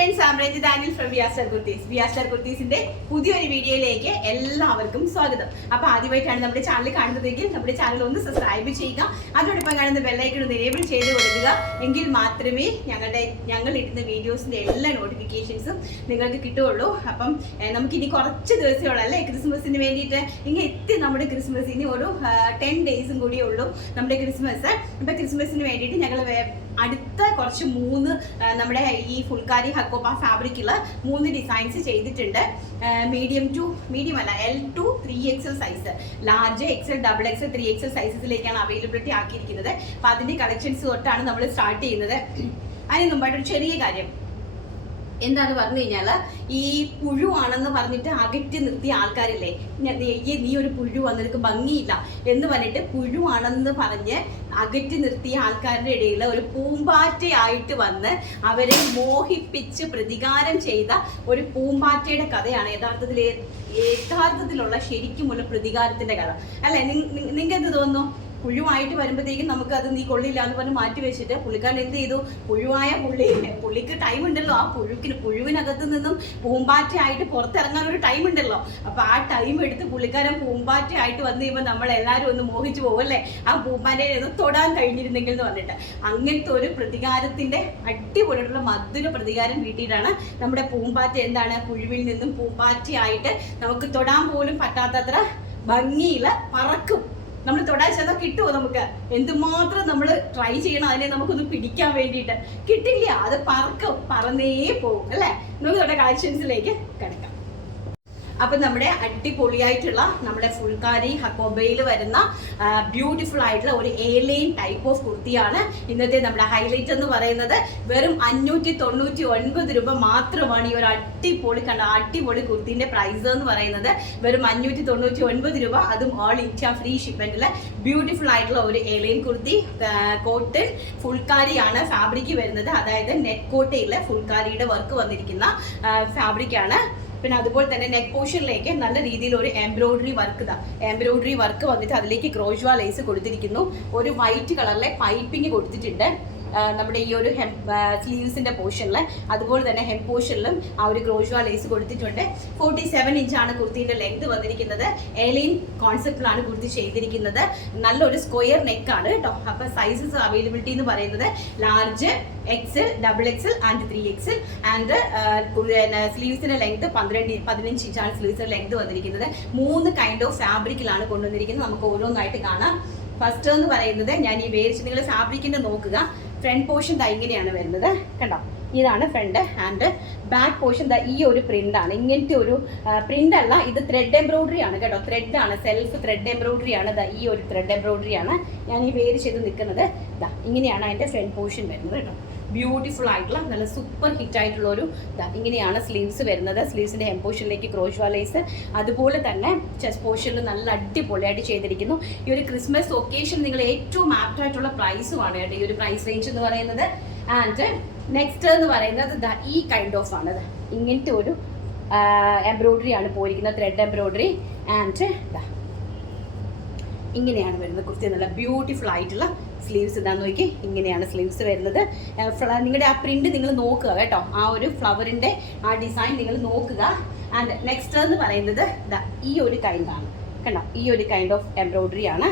Friends, I'm Ranjit Daniel from VSR Kurtis. VSR Kurtisന്റെ പുതിയൊരു വീഡിയോയിലേക്ക് എല്ലാവർക്കും സ്വാഗതം. അപ്പോൾ ആദ്യമായിട്ടാണ് നമ്മുടെ ചാനൽ കാണുന്നതെങ്കിൽ നമ്മുടെ ചാനൽ ഒന്ന് സബ്സ്ക്രൈബ് ചെയ്യുക. അതോടൊപ്പം കാണുന്ന ബെൽ ഐക്കൺ ഒന്ന് എനേബിൾ ചെയ്ത് കൊടുക്കുക. എങ്കിൽ മാത്രമേ ഞങ്ങൾ ഇടുന്ന വീഡിയോസിന്റെ എല്ലാ നോട്ടിഫിക്കേഷൻസും നിങ്ങൾക്ക് കിട്ടുകയുള്ളൂ. അപ്പം നമുക്കിനി കുറച്ച് ദിവസമുള്ളൂ അല്ലേ ക്രിസ്മസിന് വേണ്ടിയിട്ട്. ഇങ്ങനെ എത്തി നമ്മുടെ ക്രിസ്മസ് ഇനി ഒരു 10 ഡേയ്സും കൂടിയേ ഉള്ളൂ നമ്മുടെ ക്രിസ്മസ്. അപ്പം ക്രിസ്മസിന് വേണ്ടിയിട്ട് ഞങ്ങൾ അടുത്ത കുറച്ച് 3 നമ്മുടെ ഈ ഫുൾക്കാരി ഹക്കോബ ഫാബ്രിക്കുള്ള 3 ഡിസൈൻസ് ചെയ്തിട്ടുണ്ട്. മീഡിയം അല്ല, L to 3XL size, large XL, XXL, 3XL സൈസസിലേക്കാണ് അവൈലബിലിറ്റി ആക്കിയിരിക്കുന്നത്. അപ്പം അതിൻ്റെ കളക്ഷൻസ് തൊട്ടാണ് നമ്മൾ സ്റ്റാർട്ട് ചെയ്യുന്നത്. അതിന് മുമ്പായിട്ടൊരു ചെറിയ കാര്യം എന്താന്ന് പറഞ്ഞു കഴിഞ്ഞാൽ, ഈ പുഴുവാണെന്ന് പറഞ്ഞിട്ട് അകറ്റി നിർത്തിയ ആൾക്കാരില്ലേ, നീ ഒരു പുഴു നിനക്ക് ഭംഗിയില്ല എന്ന് പറഞ്ഞിട്ട് പുഴുവാണെന്ന് പറഞ്ഞ് അകറ്റി നിർത്തിയ ആൾക്കാരുടെ ഇടയിൽ ഒരു പൂമ്പാറ്റയായിട്ട് വന്ന് അവരെ മോഹിപ്പിച്ച് പ്രതികാരം ചെയ്ത ഒരു പൂമ്പാറ്റയുടെ കഥയാണ് യഥാർത്ഥത്തിലുള്ള ശരിക്കുമുള്ള പ്രതികാരത്തിന്റെ കഥ അല്ലെ. നിങ്ങൾക്ക് എന്ത് തോന്നുന്നു? പുഴുവായിട്ട് വരുമ്പോഴത്തേക്കും നമുക്ക് അത് നീ കൊള്ളില്ല എന്ന് പറഞ്ഞ് മാറ്റി വെച്ചിട്ട് പുള്ളിക്കാരൻ എന്ത് ചെയ്തു? പുഴുവായ പുള്ളിക്ക് ടൈം ഉണ്ടല്ലോ, ആ പുഴുവിനകത്ത് നിന്നും പൂമ്പാറ്റയായിട്ട് പുറത്തിറങ്ങാൻ ഒരു ടൈം ഉണ്ടല്ലോ. അപ്പൊ ആ ടൈം എടുത്ത് പുള്ളിക്കാരൻ പൂമ്പാറ്റയായിട്ട് വന്നു കഴിയുമ്പോൾ നമ്മളെല്ലാവരും ഒന്ന് മോഹിച്ചു പോകും അല്ലേ, ആ പൂമ്പാറ്റയെ ഒന്ന് തൊടാൻ കഴിഞ്ഞിരുന്നെങ്കിൽ എന്ന് പറഞ്ഞിട്ട്. അങ്ങനത്തെ ഒരു പ്രതികാരത്തിന്റെ അടിപൊളിയുള്ള മധുര പ്രതികാരം വീട്ടിയിട്ടാണ് നമ്മുടെ പൂമ്പാറ്റ എന്താണ്, പുഴുവിൽ നിന്നും പൂമ്പാറ്റയായിട്ട് നമുക്ക് തൊടാൻ പോലും പറ്റാത്തത്ര ഭംഗിയില്ല പറക്കും. നമ്മൾ തൊടാൻ ചെന്നാൽ കിട്ടുമോ? നമുക്ക് എന്തുമാത്രം നമ്മൾ ട്രൈ ചെയ്യണം അതിനെ നമുക്കൊന്ന് പിടിക്കാൻ വേണ്ടിയിട്ട്. കിട്ടില്ല, അത് പറന്നേ പോകും അല്ലേ. നമുക്ക് നമ്മുടെ കളക്ഷൻസിലേക്ക് കിടക്കാം. അപ്പം നമ്മുടെ അടിപൊളിയായിട്ടുള്ള നമ്മുടെ ഫുൾക്കാരി ഹക്കോബയിൽ വരുന്ന ബ്യൂട്ടിഫുൾ ആയിട്ടുള്ള ഒരു A-ലൈൻ ടൈപ്പ് ഓഫ് കുർത്തിയാണ് ഇന്നത്തെ നമ്മുടെ ഹൈലൈറ്റ് എന്ന് പറയുന്നത്. വെറും 599 രൂപ മാത്രമാണ് ഈ ഒരു അടിപൊളി കുർത്തിന്റെ പ്രൈസ് എന്ന് പറയുന്നത്. വെറും 599 രൂപ, അതും ഓൾ ഇന്ത്യ ഫ്രീ ഷിപ്മെന്റിൽ ബ്യൂട്ടിഫുൾ ആയിട്ടുള്ള ഒരു A-ലൈൻ കുർത്തി. കോട്ടൺ ഫുൾക്കാരിയാണ് ഫാബ്രിക് വരുന്നത്, അതായത് നെറ്റ് കോട്ടയിലെ ഫുൾക്കാരിയുടെ വർക്ക് വന്നിരിക്കുന്ന ഫാബ്രിക്കാണ്. പിന്നെ അതുപോലെ തന്നെ നെക്ക് പോർഷനിലേക്ക് നല്ല രീതിയിൽ ഒരു എംബ്രോയിഡറി വർക്ക് വന്നിട്ട് അതിലേക്ക് ക്രോഷ്വാ ലേസ് കൊടുത്തിരിക്കുന്നു. ഒരു വൈറ്റ് കളറിലെ പൈപ്പിംഗ് കൊടുത്തിട്ടുണ്ട് നമ്മുടെ ഈ ഒരു സ്ലീവ്സിന്റെ പോർഷനിൽ. അതുപോലെ തന്നെ ഹെം പോർഷനിലും ആ ഒരു ക്രോഷ്വാ ലേസ് കൊടുത്തിട്ടുണ്ട്. 47 ഇഞ്ചാണ് കുർത്തിന്റെ ലെങ്ത് വന്നിരിക്കുന്നത്. A-ലൈൻ കോൺസെപ്റ്റിലാണ് കുർത്തി ചെയ്തിരിക്കുന്നത്. നല്ലൊരു സ്ക്വയർ നെക്കാണ് കേട്ടോ. അപ്പൊ സൈസസ് അവൈലബിലിറ്റി എന്ന് പറയുന്നത് large, XL, XXL and 3XL. And സ്ലീവ്സിന്റെ ലെങ്ത് 15 ഇഞ്ചാണ് സ്ലീവ്സിന്റെ ലെങ്ത് വന്നിരിക്കുന്നത്. 3 കൈൻഡ് ഓഫ് ഫാബ്രിക്കിലാണ് കൊണ്ടുവന്നിരിക്കുന്നത്. നമുക്ക് ഓരോന്നായിട്ട് കാണാം. ഫസ്റ്റ് എന്ന് പറയുന്നത്, ഞാൻ ഈ വേരിച്ച് നിങ്ങൾ ഫാബ്രിക്കിന്റെ നോക്കുക. ഫ്രണ്ട് പോർഷൻ ഇങ്ങനെയാണ് വരുന്നത് കണ്ടോ. ഇതാണ് ഫ്രണ്ട്. ആൻഡ് ബാക്ക് പോർഷൻ ഈ ഒരു പ്രിന്റാണ്. ഇങ്ങനത്തെ ഒരു പ്രിന്റ് അല്ല, ഇത് ത്രെഡ് എംബ്രോയിഡറി ആണ് കേട്ടോ. ത്രെഡാണ്, സെൽഫ് ത്രെഡ് എംബ്രോയിഡറി ആണ്. ഈ ഒരു ത്രെഡ് എംബ്രോയിഡറി ആണ് ഞാൻ ഈ വേര് ചെയ്ത് നിൽക്കുന്നത്. ഇങ്ങനെയാണ് അതിന്റെ ഫ്രണ്ട് പോർഷൻ വരുന്നത് കേട്ടോ. ബ്യൂട്ടിഫുൾ ആയിട്ടുള്ള നല്ല സൂപ്പർ ഹിറ്റ് ആയിട്ടുള്ള ഒരു ഇങ്ങനെയാണ് സ്ലീവ്സ് വരുന്നത്. സ്ലീവ്സിന്റെ ഹെം പോർഷനിലേക്ക് ക്രോഷ്വാ ലേസ്, അതുപോലെ തന്നെ ചെസ്റ്റ് പോർഷനിൽ നല്ല അടിപൊളിയായിട്ട് ചെയ്തിരിക്കുന്നു. ഈ ഒരു ക്രിസ്മസ് ഒക്കേഷൻ നിങ്ങൾ ഏറ്റവും ആപ്റ്റ് ആയിട്ടുള്ള പ്രൈസുമാണ് കേട്ടോ ഈ ഒരു പ്രൈസ് റേഞ്ച് എന്ന് പറയുന്നത്. ആൻഡ് നെക്സ്റ്റ് എന്ന് പറയുന്നത് ഈ കൈൻഡ് ഓഫ് ആണ്. ഇങ്ങനത്തെ ഒരു എംബ്രോയിഡറി ആണ് പോയിരിക്കുന്നത്, ത്രെഡ് എംബ്രോയിഡറി. ആൻഡ് ഇങ്ങനെയാണ് വരുന്നത് കുർത്തി. നല്ല ബ്യൂട്ടിഫുൾ ആയിട്ടുള്ള സ്ലീവ്സ് ഇതാന്ന് നോക്കി. ഇങ്ങനെയാണ് സ്ലീവ്സ് വരുന്നത്. നിങ്ങളുടെ ആ പ്രിന്റ് നിങ്ങൾ നോക്കുക കേട്ടോ, ആ ഒരു ഫ്ലവറിന്റെ ആ ഡിസൈൻ നിങ്ങൾ നോക്കുക. ആൻഡ് നെക്സ്റ്റ് എന്ന് പറയുന്നത് ഈ ഒരു കൈൻഡാണ് കണ്ടോ. ഈ ഒരു കൈൻഡ് ഓഫ് എംബ്രോയിഡറി ആണ്.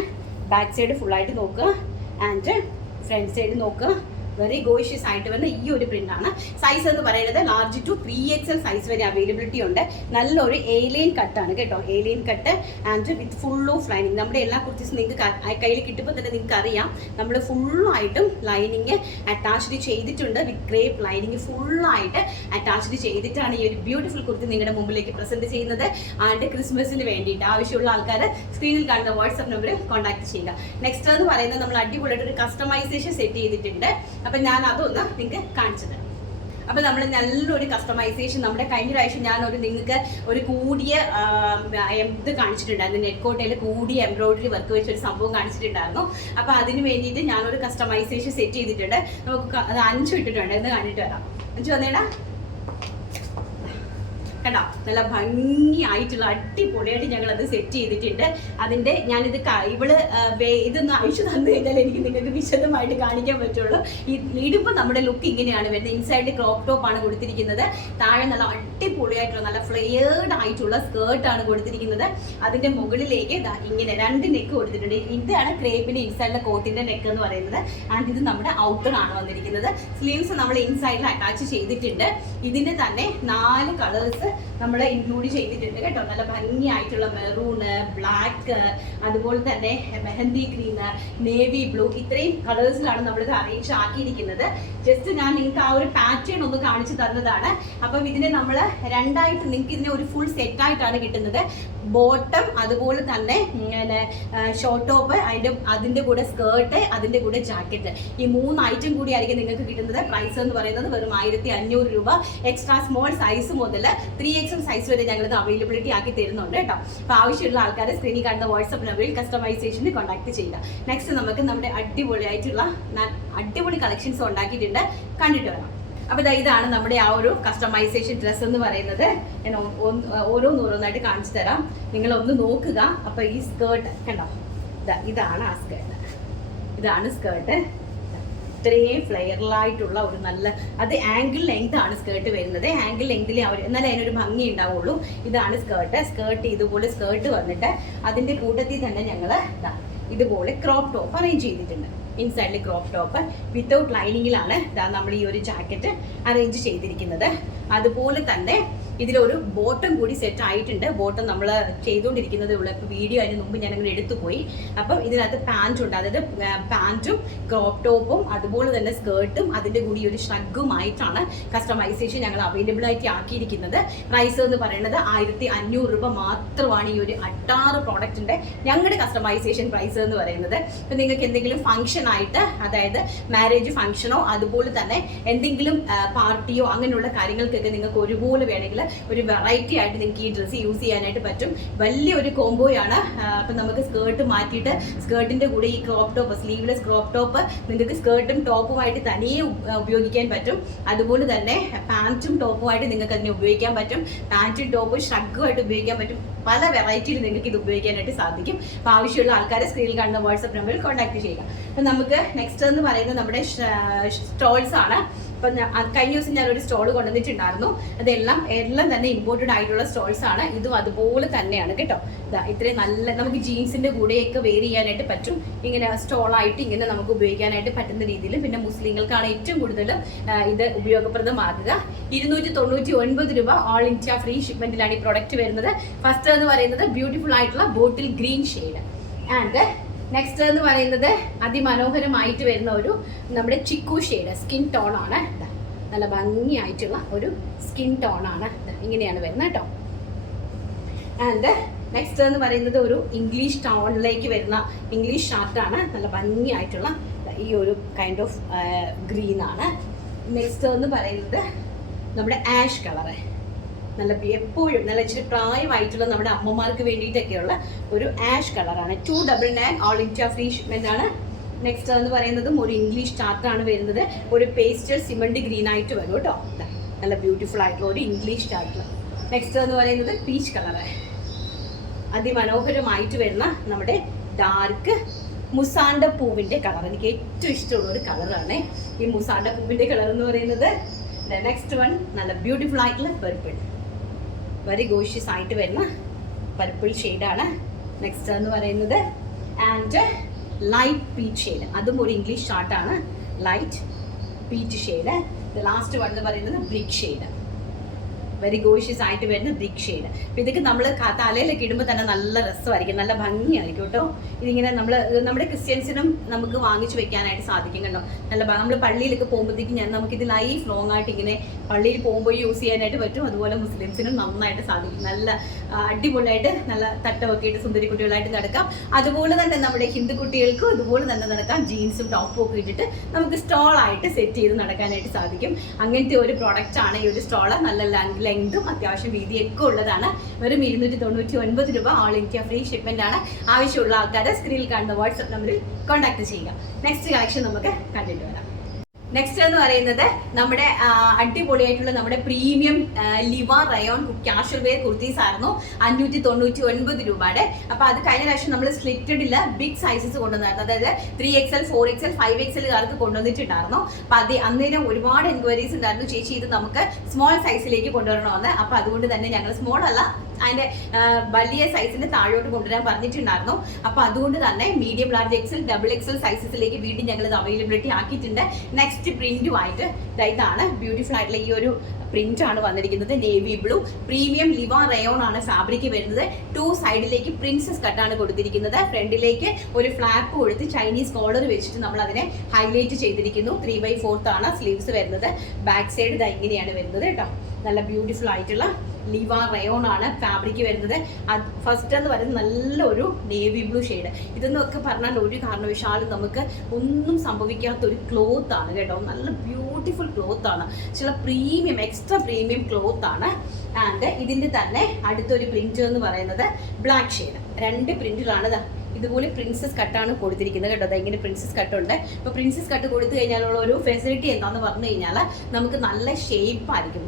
ബാക്ക് സൈഡ് ഫുള്ളായിട്ട് നോക്കുക. ആൻഡ് ഫ്രണ്ട് സൈഡ് നോക്കുക. വെരി ഗോഷ്യസ് ആയിട്ട് വരുന്ന ഈ ഒരു പ്രിന്റാണ്. സൈസ് എന്ന് പറയുന്നത് ലാർജ് ടു 3XL സൈസ് വരെ അവൈലബിലിറ്റി ഉണ്ട്. നല്ലൊരു A-ലൈൻ കട്ടാണ് കേട്ടോ. A line cut and with full of lining. നമ്മുടെ എല്ലാ കുർത്തീസും നിങ്ങൾക്ക് കയ്യിൽ കിട്ടുമ്പോൾ തന്നെ നിങ്ങൾക്ക് അറിയാം, നമ്മൾ ഫുള്ളായിട്ടും ലൈനിങ് അറ്റാച്ച്ഡ് ചെയ്തിട്ടുണ്ട്. വിത്ത് ക്രേപ്പ് ലൈനിങ് ഫുള്ളായിട്ട് അറ്റാച്ച്ഡ് ചെയ്തിട്ടാണ് ഈ ഒരു ബ്യൂട്ടിഫുൾ കുർത്തി നിങ്ങളുടെ മുമ്പിലേക്ക് പ്രസന്റ് ചെയ്യുന്നത്. ആൻഡ് ക്രിസ്മസിന് വേണ്ടിയിട്ട് ആവശ്യമുള്ള ആൾക്കാർ സ്ക്രീനിൽ കാണുന്ന വാട്സ്ആപ്പ് നമ്പറിൽ കോൺടാക്ട് ചെയ്യുക. നെക്സ്റ്റ് എന്ന് പറയുന്നത്, നമ്മൾ അടിപൊളിയായിട്ട് ഒരു കസ്റ്റമൈസേഷൻ സെറ്റ് ചെയ്തിട്ടുണ്ട്. അപ്പം ഞാൻ അതൊന്ന് നിങ്ങൾക്ക് കാണിച്ചത്. അപ്പം നമ്മൾ നല്ലൊരു കസ്റ്റമൈസേഷൻ, നമ്മുടെ കഴിഞ്ഞ പ്രാവശ്യം നിങ്ങൾക്ക് ഒരു കൂടിയ ഇത് കാണിച്ചിട്ടുണ്ടായിരുന്നു. നെറ്റ് കോട്ടയിൽ കൂടിയ എംബ്രോയിഡറി വർക്ക് വെച്ചൊരു സംഭവം കാണിച്ചിട്ടുണ്ടായിരുന്നു. അപ്പം അതിന് വേണ്ടിയിട്ട് ഞാനൊരു കസ്റ്റമൈസേഷൻ സെറ്റ് ചെയ്തിട്ടുണ്ട്. നമുക്ക് അത് 5 ഇട്ടിട്ടുണ്ട് എന്ന് കണ്ടിട്ട് വരാം. 5 വന്നേടാ കേട്ടോ. നല്ല ഭംഗിയായിട്ടുള്ള അടിപൊളിയായിട്ട് ഞങ്ങൾ അത് സെറ്റ് ചെയ്തിട്ടുണ്ട്. അതിന്റെ ഞാനിത് ഇതൊന്ന് അഴിച്ചു തന്നു കഴിഞ്ഞാൽ എനിക്ക് നിങ്ങൾക്ക് വിശദമായിട്ട് കാണിക്കാൻ പറ്റുള്ളൂ. ഇടുമ്പോൾ നമ്മുടെ ലുക്ക് ഇങ്ങനെയാണ് വരുന്നത്. ഇൻസൈഡിൽ ക്രോപ്പ് ടോപ്പ് ആണ് കൊടുത്തിരിക്കുന്നത്. താഴെ നല്ല അടിപൊളിയായിട്ടുള്ള നല്ല ഫ്ലെയർഡ് ആയിട്ടുള്ള സ്കേർട്ടാണ് കൊടുത്തിരിക്കുന്നത്. അതിന്റെ മുകളിലേക്ക് ഇങ്ങനെ 2 നെക്ക് കൊടുത്തിട്ടുണ്ട്. ഇതാണ് ക്രേപ്പിന്റെ ഇൻസൈഡിലെ കോട്ടിന്റെ നെക്ക് എന്ന് പറയുന്നത്. ആൻഡ് ഇത് നമ്മുടെ ഔട്ടർ ആണ് വന്നിരിക്കുന്നത്. സ്ലീവ്സ് നമ്മൾ ഇൻസൈഡിൽ അറ്റാച്ച് ചെയ്തിട്ടുണ്ട്. ഇതിന്റെ തന്നെ 4 കളേഴ്സ് നമ്മൾ ഇൻക്ലൂഡ് ചെയ്തിട്ടുണ്ട് കേട്ടോ. നല്ല ഭംഗിയായിട്ടുള്ള മെറൂണ്, ബ്ലാക്ക്, അതുപോലെ തന്നെ മെഹന്തി ഗ്രീൻ, നേവി ബ്ലൂ, ഇത്രയും കളേഴ്സിലാണ് നമ്മളിത് അറേഞ്ച് ആക്കിയിരിക്കുന്നത്. ജസ്റ്റ് ഞാൻ നിങ്ങൾക്ക് ആ ഒരു പാറ്റേൺ ഒന്ന് കാണിച്ചു തന്നതാണ്. അപ്പം ഇതിനെ നമ്മൾ രണ്ടായിട്ട് നിങ്ങൾക്ക് ഇതിനെ ഒരു ഫുൾ സെറ്റായിട്ടാണ് കിട്ടുന്നത്. ബോട്ടം, അതുപോലെ തന്നെ ഷോർട്ട് ടോപ്പ്, അതിൻ്റെ കൂടെ സ്കേർട്ട്, അതിൻ്റെ കൂടെ ജാക്കറ്റ്, ഈ 3 ഐറ്റം കൂടി ആയിരിക്കും നിങ്ങൾക്ക് കിട്ടുന്നത്. പ്രൈസ് എന്ന് പറയുന്നത് വെറും 1500 രൂപ. എക്സ്ട്രാ സ്മോൾ സൈസ് മുതൽ 3XL സൈസ് വരെ ഞങ്ങളിത് അവൈലബിലിറ്റി ആക്കി തരുന്നുണ്ട് കേട്ടോ. അപ്പോൾ ആവശ്യമുള്ള ആൾക്കാരെ സ്ക്രീനിൽ കാണുന്ന വാട്സ്ആപ്പ് നമ്പറിൽ കസ്റ്റമൈസേഷന് കോൺടാക്ട് ചെയ്യുക. നെക്സ്റ്റ് നമുക്ക് നമ്മുടെ അടിപൊളിയായിട്ടുള്ള അടിപൊളി കളക്ഷൻസ് ഉണ്ടാക്കിയിട്ടുണ്ട്, കണ്ടിട്ട് വരാം. അപ്പോൾ ഇതാണ് നമ്മുടെ ആ ഒരു കസ്റ്റമൈസേഷൻ ഡ്രസ്സ് എന്ന് പറയുന്നത്. ഞാൻ ഓരോന്നോരോന്നായിട്ട് കാണിച്ചു തരാം, നിങ്ങളൊന്ന് നോക്കുക. അപ്പോൾ ഈ സ്കേർട്ട് കണ്ടോ, ഇതാണ് ആ സ്കേർട്ട്, ഇതാണ് സ്കേർട്ട്. ഇത്രയും ഫ്ലെയറിലായിട്ടുള്ള ഒരു നല്ല, അത് ആംഗിൾ ലെങ്ത് ആണ് സ്കേർട്ട് വരുന്നത്. ആംഗിൾ ലെങ്തിൽ എന്നാലേ അതിനൊരു ഭംഗി ഉണ്ടാവുള്ളൂ. ഇതാണ് സ്കേർട്ട് ഇതുപോലെ സ്കേർട്ട് വന്നിട്ട് അതിൻ്റെ കൂട്ടത്തിൽ തന്നെ ഞങ്ങൾ ഇതുപോലെ ക്രോപ്പ് ടോപ്പ് അറേഞ്ച് ചെയ്തിട്ടുണ്ട്. ഇൻസൈഡിൽ ക്രോപ്പ് ടോപ്പ് വിത്തൗട്ട് ലൈനിങ്ങിലാണ് നമ്മൾ ഈ ഒരു ജാക്കറ്റ് അറേഞ്ച് ചെയ്തിരിക്കുന്നത്. അതുപോലെ തന്നെ ഇതിലൊരു ബോട്ടം കൂടി സെറ്റ് ആയിട്ടുണ്ട്. ബോട്ടം നമ്മൾ ചെയ്തുകൊണ്ടിരിക്കുന്നതേ ഉള്ളൂ. ഇപ്പോൾ വീഡിയോ അതിന് മുമ്പ് ഞാൻ അങ്ങനെ എടുത്തു പോയി. അപ്പം ഇതിനകത്ത് പാൻറ് ഉണ്ട്, അതായത് പാൻറ്റും ക്രോപ്പ് ടോപ്പും അതുപോലെ തന്നെ സ്കേർട്ടും അതിൻ്റെ കൂടി ഒരു ഷ്രഗുമായിട്ടാണ് കസ്റ്റമൈസേഷൻ ഞങ്ങൾ അവൈലബിൾ ആയിട്ട് ആക്കിയിരിക്കുന്നത്. പ്രൈസ് എന്ന് പറയുന്നത് 1500 രൂപ മാത്രമാണ് ഈ ഒരു 6 പ്രോഡക്റ്റിൻ്റെ ഞങ്ങളുടെ കസ്റ്റമൈസേഷൻ പ്രൈസ് എന്ന് പറയുന്നത്. ഇപ്പം നിങ്ങൾക്ക് എന്തെങ്കിലും ഫംഗ്ഷൻ ആയിട്ട്, അതായത് മാരേജ് ഫംഗ്ഷനോ അതുപോലെ തന്നെ എന്തെങ്കിലും പാർട്ടിയോ അങ്ങനെയുള്ള കാര്യങ്ങൾക്കൊക്കെ നിങ്ങൾക്ക് ഒരുപോലെ വേണമെങ്കിൽ ഒരു വെറൈറ്റി ആയിട്ട് നിങ്ങൾക്ക് ഈ ഡ്രസ്സ് യൂസ് ചെയ്യാനായിട്ട് പറ്റും. വലിയൊരു കോംബോയാണ്. അപ്പം നമുക്ക് സ്കേർട്ട് മാറ്റിയിട്ട് സ്കേർട്ടിൻ്റെ കൂടെ ഈ crop top, sleeveless crop top നിങ്ങൾക്ക് സ്കേർട്ടും ടോപ്പുമായിട്ട് തനിയെ ഉപയോഗിക്കാൻ പറ്റും. അതുപോലെ തന്നെ പാൻറ്റും ടോപ്പുമായിട്ട് നിങ്ങൾക്ക് അതിനെ ഉപയോഗിക്കാൻ പറ്റും. പാൻറ്റും ടോപ്പും ഷ്രഗുമായിട്ട് ഉപയോഗിക്കാൻ പറ്റും. പല വെറൈറ്റിയിൽ നിങ്ങൾക്ക് ഇത് ഉപയോഗിക്കാനായിട്ട് സാധിക്കും. അപ്പോൾ ആവശ്യമുള്ള ആൾക്കാരെ സ്ക്രീനിൽ കാണുന്ന വാട്സ്ആപ്പ് നമ്പറിൽ കോൺടാക്ട് ചെയ്യുക. അപ്പം നമുക്ക് നെക്സ്റ്റ് എന്ന് പറയുന്നത് നമ്മുടെ സ്റ്റോൾസ് ആണ്. അപ്പം കഴിഞ്ഞ ദിവസം ഞാനൊരു സ്റ്റോൾ കൊണ്ടുവന്നിട്ടുണ്ടായിരുന്നു. എല്ലാം തന്നെ ഇമ്പോർട്ടഡ് ആയിട്ടുള്ള സ്റ്റോൾസ് ആണ്. ഇതും അതുപോലെ തന്നെയാണ് കേട്ടോ. ഇത്രയും നല്ല, നമുക്ക് ജീൻസിൻ്റെ കൂടെയൊക്കെ വെയർ ചെയ്യാനായിട്ട് പറ്റും. ഇങ്ങനെ സ്റ്റോളായിട്ട് ഇങ്ങനെ നമുക്ക് ഉപയോഗിക്കാനായിട്ട് പറ്റുന്ന രീതിയിൽ. പിന്നെ മുസ്ലിങ്ങൾക്കാണ് ഏറ്റവും കൂടുതൽ ഇത് ഉപയോഗപ്രദമാകുക. 299 രൂപ ഓൾ ഇന്ത്യ ഫ്രീ ഷിപ്മെന്റിലാണ് ഈ പ്രൊഡക്റ്റ് വരുന്നത്. ഫസ്റ്റ് എന്ന് പറയുന്നത് ബ്യൂട്ടിഫുൾ ആയിട്ടുള്ള ബോട്ടിൽ ഗ്രീൻ ഷെയ്ഡ്. ആൻഡ് നെക്സ്റ്റ് എന്ന് പറയുന്നത് അതിമനോഹരമായിട്ട് വരുന്ന ഒരു നമ്മുടെ ചിക്കു ഷെയ്ഡ്, സ്കിൻ ടോൺ ആണ്. നല്ല ഭംഗിയായിട്ടുള്ള ഒരു സ്കിൻ ടോൺ ആണ്. ഇങ്ങനെയാണ് വരുന്നത് കേട്ടോ. ആൻഡ് നെക്സ്റ്റ് എന്ന് പറയുന്നത് ഒരു ഇംഗ്ലീഷ് ടോണിലേക്ക് വരുന്ന ഇംഗ്ലീഷ് ഷർട്ടാണ്. നല്ല ഭംഗിയായിട്ടുള്ള ഈ ഒരു കൈൻഡ് ഓഫ് ഗ്രീൻ ആണ്. നെക്സ്റ്റ് എന്ന് പറയുന്നത് നമ്മുടെ ആഷ് കളറ്, നല്ല എപ്പോഴും നല്ല ഇച്ചിരി പ്രായമായിട്ടുള്ള നമ്മുടെ അമ്മമാർക്ക് വേണ്ടിയിട്ടൊക്കെയുള്ള ഒരു ആഷ് കളറാണ്. 299 ഓൾ ഇന്ത്യ ഫ്രീ ഷിപ്മെന്റ് ആണ്. നെക്സ്റ്റ് എന്ന് പറയുന്നതും ഒരു ഇംഗ്ലീഷ് ചാർട്ടാണ് വരുന്നത്. ഒരു പേസ്റ്റൽ സിമന്റ് ഗ്രീൻ ആയിട്ട് വരും കേട്ടോ. നല്ല ബ്യൂട്ടിഫുൾ ആയിട്ടുള്ള ഒരു ഇംഗ്ലീഷ് ചാർട്ട്. നെക്സ്റ്റ് എന്ന് പറയുന്നത് പീച്ച് കളറ്, അതിമനോഹരമായിട്ട് വരുന്ന നമ്മുടെ ഡാർക്ക് മുസാണ്ട പൂവിൻ്റെ കളർ. എനിക്ക് ഏറ്റവും ഇഷ്ടമുള്ള ഒരു കളറാണ് ഈ മുസാണ്ട പൂവിൻ്റെ കളർ എന്ന് പറയുന്നത്. നെക്സ്റ്റ് വൺ നല്ല ബ്യൂട്ടിഫുൾ ആയിട്ടുള്ള പർപ്പിൾ, വെരി ഗോഷ്യസ് ആയിട്ട് വരുന്ന പർപ്പിൾ ഷെയ്ഡാണ്. നെക്സ്റ്റ് എന്ന് പറയുന്നത് ആൻഡ് ലൈറ്റ് പീച്ച് ഷെയ്ഡ്, അതും ഒരു ഇംഗ്ലീഷ് ചാർട്ടാണ്. Light peach shade. Last one എന്ന് പറയുന്നത് ബ്രിക്ക് ഷെയ്ഡ്, വെരി ഗോഷ്യസ് ആയിട്ട് വരുന്ന ബ്രിക്ക് ഷെയ്ഡ്. അപ്പോൾ ഇതൊക്കെ നമ്മൾ തലയിലൊക്കെ ഇടുമ്പോൾ തന്നെ നല്ല രസമായിരിക്കും, നല്ല ഭംഗിയായിരിക്കും കേട്ടോ. ഇതിങ്ങനെ നമ്മുടെ ക്രിസ്ത്യൻസിനും നമുക്ക് വാങ്ങിച്ചു വെക്കാനായിട്ട് സാധിക്കും കേട്ടോ. നല്ല നമ്മൾ പള്ളിയിലൊക്കെ പോകുമ്പോഴത്തേക്കും നമുക്കിത് ലൈഫ് ലോങ് ആയിട്ട് ഇങ്ങനെ പള്ളിയിൽ പോകുമ്പോൾ യൂസ് ചെയ്യാനായിട്ട് പറ്റും. അതുപോലെ മുസ്ലിംസിനും നന്നായിട്ട് സാധിക്കും. നല്ല അടിപൊളിയായിട്ട് നല്ല തട്ടമൊക്കെ ഇട്ട് സുന്ദരി കുട്ടികളായിട്ട് നടക്കാം. അതുപോലെ തന്നെ നമ്മുടെ ഹിന്ദു കുട്ടികൾക്കും ഇതുപോലെ തന്നെ നടക്കാം. ജീൻസും ടോപ്പും ഒക്കെ ഇട്ടിട്ട് നമുക്ക് സ്റ്റോളായിട്ട് സെറ്റ് ചെയ്ത് നടക്കാനായിട്ട് സാധിക്കും. അങ്ങനത്തെ ഒരു പ്രോഡക്റ്റാണ് ഈ ഒരു സ്റ്റോള്. നല്ല ലെങ്തും അത്യാവശ്യം വീതിയൊക്കെ ഉള്ളതാണ്. വെറും 299 രൂപ ഓൾ ഇന്ത്യ ഫ്രീ ഷിപ്മെന്റ് ആണ്. ആവശ്യമുള്ള ആൾക്കാരെ സ്ക്രീനിൽ കാണുന്ന വാട്സ്ആപ്പ് നമ്പറിൽ കോൺടാക്ട് ചെയ്യുക. നെക്സ്റ്റ് കളക്ഷൻ നമുക്ക് കണ്ടിട്ട് വരാം. നെക്സ്റ്റ് എന്ന് പറയുന്നത് നമ്മുടെ അടിപൊളിയായിട്ടുള്ള നമ്മുടെ premium Liva rayon casual wear kurtis ആയിരുന്നു 599 രൂപയുടെ. അപ്പൊ അത് കഴിഞ്ഞ പ്രാവശ്യം നമ്മൾ സ്ലിറ്റഡില് ബിഗ് സൈസസ് കൊണ്ടുവന്നായിരുന്നു, അതായത് 3XL 4XL 5XL കാർക്ക് കൊണ്ടുവന്നിട്ടുണ്ടായിരുന്നു. അപ്പൊ അന്നേരം ഒരുപാട് എൻക്വയറീസ് ഉണ്ടായിരുന്നു, ചേച്ചി ഇത് നമുക്ക് സ്മോൾ സൈസിലേക്ക് കൊണ്ടുവരണമെന്ന്. അപ്പൊ അതുകൊണ്ട് തന്നെ ഞങ്ങൾ സ്മോൾ അല്ല, അതിന്റെ വലിയ സൈസിന്റെ താഴോട്ട് കൊണ്ടുവരാൻ പറഞ്ഞിട്ടുണ്ടായിരുന്നു. അപ്പൊ അതുകൊണ്ട് തന്നെ മീഡിയം, ലാർജ് XL, XXL സൈസസിലേക്ക് വീണ്ടും ഞങ്ങൾ ഇത് അവൈലബിലിറ്റി ആക്കിയിട്ടുണ്ട്. നെക്സ്റ്റ് പ്രിന്റുമായിട്ട് ഇതാണ് ബ്യൂട്ടിഫുൾ ആയിട്ടുള്ള ഈ ഒരു പ്രിന്റ് ആണ് വന്നിരിക്കുന്നത്. Navy blue premium Liva rayon ആണ് ഫാബ്രിക് വരുന്നത്. 2 സൈഡിലേക്ക് പ്രിൻസസ് കട്ടാണ് കൊടുത്തിരിക്കുന്നത്. ഫ്രണ്ടിലേക്ക് ഒരു ഫ്ലാപ്പ് കൊടുത്ത് ചൈനീസ് കോളർ വെച്ചിട്ട് നമ്മൾ അതിനെ ഹൈലൈറ്റ് ചെയ്തിരിക്കുന്നു. 3/4 ആണ് സ്ലീവ്സ് വരുന്നത്. ബാക്ക് സൈഡ് ഇതാ ഇങ്ങനെയാണ് വരുന്നത് കേട്ടോ. നല്ല ബ്യൂട്ടിഫുൾ ആയിട്ടുള്ള ലിവ റയോൺ ആണ് ഫാബ്രിക് വരുന്നത്. ഫസ്റ്റ് എന്ന് പറയുന്നത് നല്ലൊരു നേവി ബ്ലൂ ഷെയ്ഡ്. ഇതെന്നൊക്കെ പറഞ്ഞാൽ ഒരു കാരണവശാലും നമുക്ക് ഒന്നും സംഭവിക്കാത്ത ഒരു ക്ലോത്ത് ആണ് കേട്ടോ. നല്ല ബ്യൂട്ടിഫുൾ ക്ലോത്ത് ആണ്, ചില പ്രീമിയം എക്സ്ട്രാ പ്രീമിയം ക്ലോത്ത് ആണ്. ആൻഡ് ഇതിന്റെ തന്നെ അടുത്തൊരു പ്രിന്റ് എന്ന് പറയുന്നത് ബ്ലാക്ക് ഷെയ്ഡ്. 2 പ്രിന്റിലാണ് ഇതുപോലെ പ്രിൻസസ് കട്ടാണ് കൊടുത്തിരിക്കുന്നത് കേട്ടോ. ഇങ്ങനെ പ്രിൻസസ് കട്ടുണ്ട്. അപ്പോൾ പ്രിൻസസ് കട്ട് കൊടുത്തു കഴിഞ്ഞാലുള്ള ഒരു ഫെസിലിറ്റി എന്താണെന്ന് പറഞ്ഞു കഴിഞ്ഞാൽ നമുക്ക് നല്ല ഷേപ്പ് ആയിരിക്കും,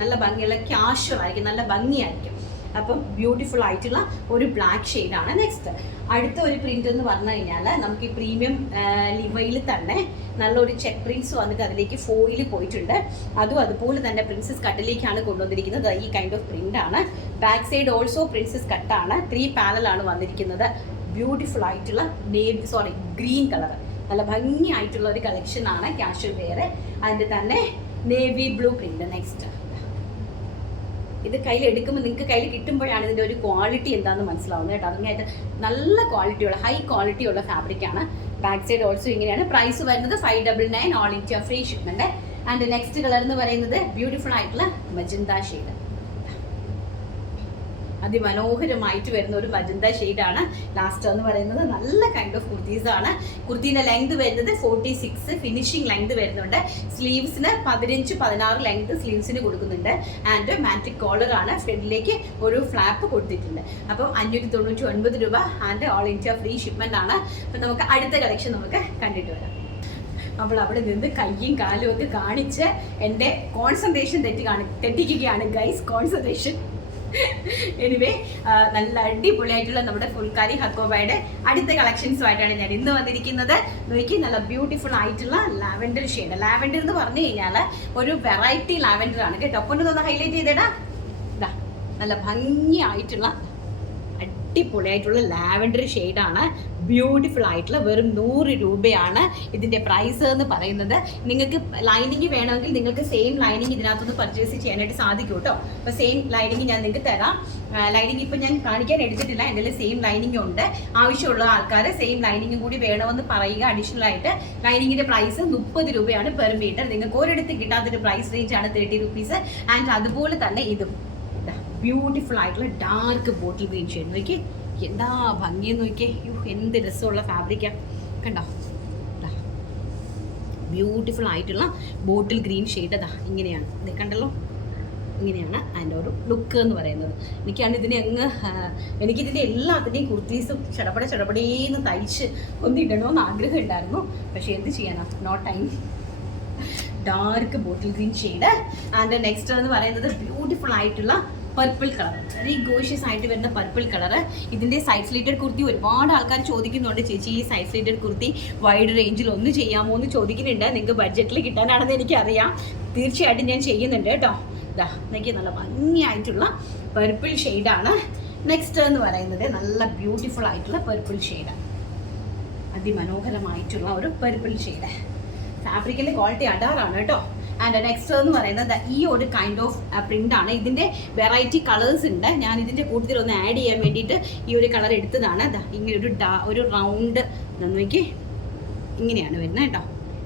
നല്ല ഭംഗിയുള്ള ക്യാഷ്വൽ ആയിരിക്കും, നല്ല ഭംഗിയായിരിക്കും. അപ്പം ബ്യൂട്ടിഫുൾ ആയിട്ടുള്ള ഒരു ബ്ലാക്ക് ഷെയ്ഡാണ്. നെക്സ്റ്റ് അടുത്ത ഒരു പ്രിന്റ് എന്ന് പറഞ്ഞു കഴിഞ്ഞാൽ നമുക്ക് ഈ പ്രീമിയം ലിവയിൽ തന്നെ നല്ലൊരു ചെക്ക് പ്രിന്റ്സ് വന്നിട്ട് അതിലേക്ക് ഫോയിൽ പോയിട്ടുണ്ട്. അതുപോലെ തന്നെ പ്രിൻസസ് കട്ടിലേക്കാണ് കൊണ്ടുവന്നിരിക്കുന്നത്. ഈ കൈൻഡ് ഓഫ് പ്രിന്റ് ആണ്. ബാക്ക് സൈഡ് ഓൾസോ പ്രിൻസസ് കട്ടാണ്. 3 പാനലാണ് വന്നിരിക്കുന്നത്. ബ്യൂട്ടിഫുൾ ആയിട്ടുള്ള ഗ്രീൻ കളർ, നല്ല ഭംഗിയായിട്ടുള്ള ഒരു കളക്ഷൻ ആണ് കാഷ്വൽ വെയർ. അതിൻ്റെ തന്നെ നേവി ബ്ലൂ പ്രിന്റ്. നെക്സ്റ്റ് ഇത് കയ്യിൽ എടുക്കുമ്പോൾ നിങ്ങൾക്ക് കയ്യിൽ കിട്ടുമ്പോഴാണ് ഇതിൻ്റെ ഒരു ക്വാളിറ്റി എന്താണെന്ന് മനസ്സിലാവുന്നത് കേട്ടോ. അതിനായിട്ട് നല്ല ക്വാളിറ്റിയുള്ള ഹൈ ക്വാളിറ്റിയുള്ള ഫാബ്രിക്കാണ്. ബാക്ക് സൈഡ് ഓൾസോ ഇങ്ങനെയാണ്. പ്രൈസ് വരുന്നത് 599 all India free shipment. And next colour എന്ന് പറയുന്നത് ബ്യൂട്ടിഫുൾ ആയിട്ടുള്ള മജന്ത ഷെയ്ഡ്. അതിമനോഹരമായിട്ട് വരുന്ന ഒരു മജന്ത ഷെയ്ഡാണ്. ലാസ്റ്റ് എന്ന് പറയുന്നത് നല്ല കൈൻഡ് ഓഫ് കുർത്തീസാണ്. കുർത്തീൻ്റെ ലെങ്ത് വരുന്നത് 46 ഫിനിഷിംഗ് ലെങ്ത് വരുന്നുണ്ട്. സ്ലീവ്സിന് 15-16 ലെങ്ത് സ്ലീവ്സിന് കൊടുക്കുന്നുണ്ട്. ആൻഡ് മാറ്റിക് കോളറാണ്. ഫ്രണ്ടിലേക്ക് ഒരു ഫ്ലാപ്പ് കൊടുത്തിട്ടുണ്ട്. അപ്പം 599 രൂപ and all India free shipment ആണ്. അപ്പം നമുക്ക് അടുത്ത കളക്ഷൻ നമുക്ക് കണ്ടിട്ട് വരാം. അപ്പോൾ അവിടെ നിന്ന് കയ്യും കാലും ഒക്കെ കാണിച്ച് എൻ്റെ കോൺസെൻട്രേഷൻ തെറ്റിക്കുകയാണ് ഗൈസ്. കോൺസെൻട്രേഷൻ എനിവേ നല്ല അടിപൊളിയായിട്ടുള്ള നമ്മുടെ ഫുൾക്കാരി ഹക്കോബയുടെ അടുത്ത കളക്ഷൻസുമായിട്ടാണ് ഞാൻ ഇന്ന് വന്നിരിക്കുന്നത്. നോക്കി, നല്ല ബ്യൂട്ടിഫുൾ ആയിട്ടുള്ള ലാവൻഡർ ഷെയ്ഡ്. ലാവൻഡർ എന്ന് പറഞ്ഞു കഴിഞ്ഞാൽ ഒരു വെറൈറ്റി ലാവൻഡർ ആണ് കേട്ടോ. അപ്പോൾ ഒന്ന് ഹൈലൈറ്റ് ചെയ്തേടാ. ഇതാ നല്ല ഭംഗിയായിട്ടുള്ള അടിപൊളിയായിട്ടുള്ള ലാവൻഡർ ഷെയ്ഡാണ്. ബ്യൂട്ടിഫുൾ ആയിട്ടുള്ള വെറും 100 രൂപയാണ് ഇതിൻ്റെ പ്രൈസ് എന്ന് പറയുന്നത്. നിങ്ങൾക്ക് ലൈനിങ് വേണമെങ്കിൽ നിങ്ങൾക്ക് സെയിം ലൈനിങ് ഇതിനകത്തുനിന്ന് പർച്ചേസ് ചെയ്യാനായിട്ട് സാധിക്കും കേട്ടോ. അപ്പോൾ സെയിം ലൈനിങ് ഞാൻ നിങ്ങൾക്ക് തരാം. ലൈനിങ് ഇപ്പം ഞാൻ കാണിക്കാൻ എടുത്തിട്ടില്ല, എൻ്റെ സെയിം ലൈനിങ് ഉണ്ട്. ആവശ്യമുള്ള ആൾക്കാർ സെയിം ലൈനിങ്ങും കൂടി വേണമെന്ന് പറയുക. അഡീഷണൽ ആയിട്ട് ലൈനിങ്ങിൻ്റെ പ്രൈസ് 30 രൂപയാണ് പെർ മീറ്റർ. നിങ്ങൾക്ക് ഒരിടത്ത് കിട്ടാത്തൊരു പ്രൈസ് റേഞ്ചാണ് 30 റുപ്പീസ്. ആൻഡ് അതുപോലെ തന്നെ ഇതും ബ്യൂട്ടിഫുൾ ആയിട്ടുള്ള ഡാർക്ക് ബോട്ടിൽ ഗ്രീൻ ഷെയ്ഡ്. നോക്കി എന്താ ഭംഗിയെന്ന് നോക്കിയേ. എന്ത് രസമുള്ള ഫാബ്രിക്കാണ് കണ്ടോ. ബ്യൂട്ടിഫുൾ ആയിട്ടുള്ള ബോട്ടിൽ ഗ്രീൻ ഷെയ്ഡ് അതാ ഇങ്ങനെയാണ്. ഇത് കണ്ടല്ലോ, ഇങ്ങനെയാണ് അതിൻ്റെ ഒരു ലുക്ക് എന്ന് പറയുന്നത്. എനിക്കിതിൻ്റെ എല്ലാത്തിൻ്റെയും കുർത്തീസും ചടപടേന്ന് തയ്ച്ച് ഒന്നിടണമെന്ന് ആഗ്രഹം ഉണ്ടായിരുന്നു. പക്ഷേ എന്ത് ചെയ്യാനാ, no time. Dark bottle green shade. And next എന്ന് പറയുന്നത് ബ്യൂട്ടിഫുൾ ആയിട്ടുള്ള പർപ്പിൾ കളർ, വെരി ഗോഷ്യസ് ആയിട്ട് വരുന്ന പർപ്പിൾ കളർ. ഇതിൻ്റെ സൈഡ് സ്ലിറ്റഡ് കുർത്തി ഒരുപാട് ആൾക്കാർ ചോദിക്കുന്നുണ്ട്, ചേച്ചി ഈ സൈഡ് സ്ലിറ്റഡ് കുർത്തി വൈഡ് റേഞ്ചിൽ ഒന്ന് ചെയ്യാമോ എന്ന് ചോദിക്കുന്നുണ്ട്. നിങ്ങൾക്ക് ബഡ്ജറ്റിൽ കിട്ടാനാണെന്ന് എനിക്കറിയാം. തീർച്ചയായിട്ടും ഞാൻ ചെയ്യുന്നുണ്ട് കേട്ടോ. ഇതാ എനിക്ക് നല്ല ഭംഗിയായിട്ടുള്ള പർപ്പിൾ ഷെയ്ഡാണ്. നെക്സ്റ്റ് എന്ന് പറയുന്നത് നല്ല ബ്യൂട്ടിഫുൾ ആയിട്ടുള്ള പർപ്പിൾ ഷെയ്ഡ്, അതിമനോഹരമായിട്ടുള്ള ഒരു പർപ്പിൾ ഷെയ്ഡ്. ഫാബ്രിക്കിൻ്റെ ക്വാളിറ്റി അടാറാണ് കേട്ടോ. ആൻഡ് നെക്സ്റ്റ് എന്ന് പറയുന്നത് ഈ ഒരു കൈൻഡ് ഓഫ് പ്രിന്റ് ആണ്. ഇതിൻ്റെ വെറൈറ്റി കളേഴ്സ് ഉണ്ട്. ഞാൻ ഇതിൻ്റെ കൂട്ടത്തിൽ ഒന്ന് ആഡ് ചെയ്യാൻ വേണ്ടിയിട്ട് ഈ ഒരു കളർ എടുത്തതാണ്. ഇങ്ങനെ ഒരു റൗണ്ട് നോക്കി ഇങ്ങനെയാണ് വരുന്നത് കേട്ടോ.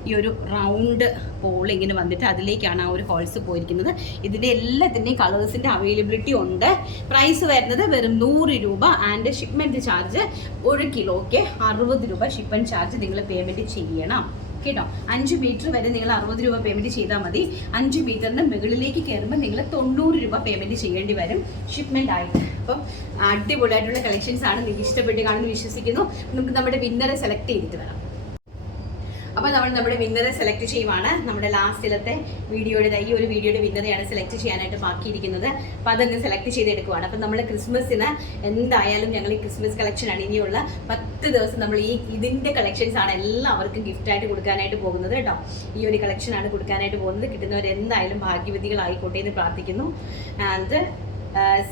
ഈ ഒരു റൗണ്ട് പോൾ ഇങ്ങനെ വന്നിട്ട് അതിലേക്കാണ് ആ ഒരു ഹോൾസ് പോയിരിക്കുന്നത്. ഇതിൻ്റെ എല്ലാത്തിൻ്റെയും കളേഴ്സിൻ്റെ അവൈലബിലിറ്റി ഉണ്ട്. പ്രൈസ് വരുന്നത് വെറും 100 രൂപ. ആൻഡ് ഷിപ്മെൻറ്റ് ചാർജ് 1 കിലോയ്ക്ക് 60 രൂപ ഷിപ്മെൻറ്റ് ചാർജ് നിങ്ങൾ പേയ്മെൻറ്റ് ചെയ്യണം കേട്ടോ. 5 മീറ്റർ വരെ നിങ്ങൾ 60 രൂപ പേയ്മെൻറ്റ് ചെയ്താൽ മതി. 5 മീറ്ററിന് മുകളിലേക്ക് കയറുമ്പോൾ നിങ്ങൾ 90 രൂപ പേയ്മെൻറ്റ് ചെയ്യേണ്ടി വരും ഷിപ്മെൻ്റ് ആയിട്ട്. അപ്പം അടിപൊളിയായിട്ടുള്ള കളക്ഷൻസ് ആണ്. നിങ്ങൾക്ക് ഇഷ്ടപ്പെട്ട് കാണുമെന്ന് വിശ്വസിക്കുന്നു. നമുക്ക് നമ്മുടെ വിന്നറെ സെലക്ട് ചെയ്തിട്ട് വരാം. അപ്പോൾ നമ്മൾ നമ്മുടെ വിന്നറെ സെലക്ട് ചെയ്യുവാണ്. നമ്മുടെ ലാസ്റ്റിലത്തെ വീഡിയോയുടെ ഈ ഒരു വീഡിയോയുടെ വിന്നറെയാണ് സെലക്ട് ചെയ്യാനായിട്ട് ബാക്കിയിരിക്കുന്നത്. അപ്പോൾ അതങ്ങ് സെലക്ട് ചെയ്തെടുക്കുവാണ്. അപ്പം നമ്മൾ ക്രിസ്മസിന് എന്തായാലും ഞങ്ങൾ ഈ ക്രിസ്മസ് കളക്ഷനാണ് ഇനിയുള്ള 10 ദിവസം നമ്മൾ ഇതിൻ്റെ കളക്ഷൻസ് ആണ് എല്ലാവർക്കും ഗിഫ്റ്റായിട്ട് കൊടുക്കാനായിട്ട് പോകുന്നത് കേട്ടോ. ഈ ഒരു കളക്ഷനാണ് കൊടുക്കാനായിട്ട് പോകുന്നത്. കിട്ടുന്നവർ എന്തായാലും ഭാഗ്യവതികളായിക്കോട്ടെ എന്ന് പ്രാർത്ഥിക്കുന്നു. ആൻഡ്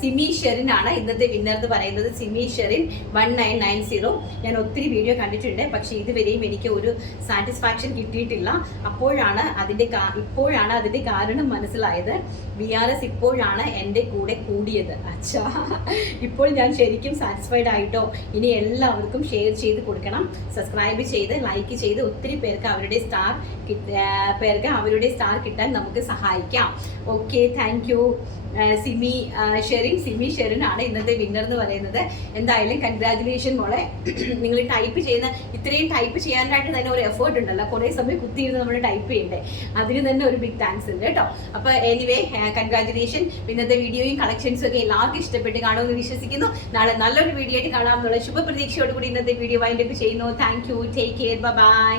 സിമി ഷെറിൻ ആണ് ഇന്നത്തെ വിന്നർ എന്ന് പറയുന്നത്. സിമി ഷെറിൻ 1990. ഞാൻ ഒത്തിരി വീഡിയോ കണ്ടിട്ടുണ്ട്, പക്ഷേ ഇതുവരെയും എനിക്ക് ഒരു സാറ്റിസ്ഫാക്ഷൻ കിട്ടിയിട്ടില്ല. ഇപ്പോഴാണ് അതിൻ്റെ കാരണം മനസ്സിലായത്. VRS ഇപ്പോഴാണ് എൻ്റെ കൂടെ കൂടിയത്. അച്ഛാ, ഇപ്പോൾ ഞാൻ ശരിക്കും സാറ്റിസ്ഫൈഡ് ആയിട്ടോ. ഇനി എല്ലാവർക്കും ഷെയർ ചെയ്ത് കൊടുക്കണം, സബ്സ്ക്രൈബ് ചെയ്ത് ലൈക്ക് ചെയ്ത് ഒത്തിരി പേർക്ക് അവരുടെ സ്റ്റാർ കിട്ടാൻ നമുക്ക് സഹായിക്കാം. Okay, thank you Simi Sherin ആണ് ഇന്നത്തെ വിന്നർ എന്ന് പറയുന്നത്. എന്തായാലും കൺഗ്രാജുലേഷൻ മോളെ. നിങ്ങൾ ഇത്രയും ടൈപ്പ് ചെയ്യാനായിട്ട് തന്നെ ഒരു എഫേർട്ട് ഉണ്ടല്ലോ, കുറേ സമയം കുത്തിയിരുന്ന് നമ്മൾ ടൈപ്പ് ചെയ്യണ്ടേ, അതിന് തന്നെ ഒരു ബിഗ് താങ്ക്സ് ഉണ്ട് കേട്ടോ. അപ്പോൾ എനിവേ കൺഗ്രാജുലേഷൻ. ഇന്നത്തെ വീഡിയോയും കളക്ഷൻസും ഒക്കെ എല്ലാവർക്കും ഇഷ്ടപ്പെട്ട് കാണുമെന്ന് വിശ്വസിക്കുന്നു. നാളെ നല്ലൊരു വീഡിയോ ആയിട്ട് കാണാമെന്നുള്ള ശുഭപ്രതീക്ഷയോടുകൂടി ഇന്നത്തെ വീഡിയോ വൈൻഡപ്പ് ചെയ്യുന്നു. Thank you, take care, by.